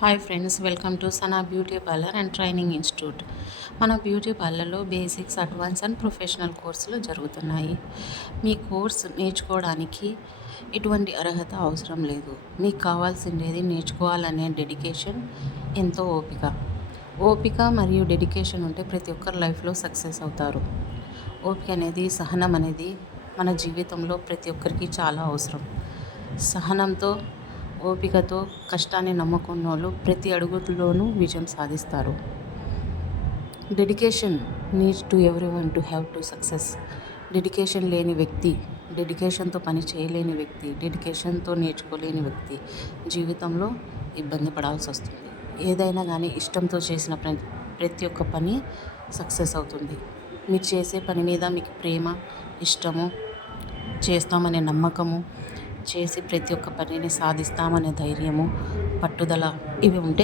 Hi friends, welcome to Sana beauty parlour and training institute. మన beauty పార్లర్లో basics, advance and professional కోర్సులు జరుగుతున్నాయి. మీ course నేర్చుకోవడానికి ఎటువంటి అర్హత అవసరం లేదు. మీకు కావాల్సిందేది నేర్చుకోవాలనే డెడికేషన్, ఎంతో ఓపిక మరియు డెడికేషన్ ఉంటే ప్రతి ఒక్కరు లైఫ్లో సక్సెస్ అవుతారు. ఓపిక అనేది, సహనం అనేది మన జీవితంలో ప్రతి ఒక్కరికి చాలా అవసరం. సహనంతో, ఓపికతో, కష్టాన్ని నమ్ముకున్న వాళ్ళు ప్రతి అడుగులోనూ విజయం సాధిస్తారు. Dedication needs to everyone to have to success. Dedication లేని వ్యక్తి, డెడికేషన్తో పని చేయలేని వ్యక్తి, డెడికేషన్తో నేర్చుకోలేని వ్యక్తి జీవితంలో ఇబ్బంది పడాల్సి వస్తుంది. ఏదైనా కానీ ఇష్టంతో చేసిన ప్రతి ఒక్క పని సక్సెస్ అవుతుంది. మీరు చేసే పని మీద మీకు ప్రేమ, ఇష్టము, చేస్తామనే నమ్మకము, చేసి ప్రతి ఒక్క పనిని సాధిస్తామనే ధైర్యము, పట్టుదల ఇవి ఉంటే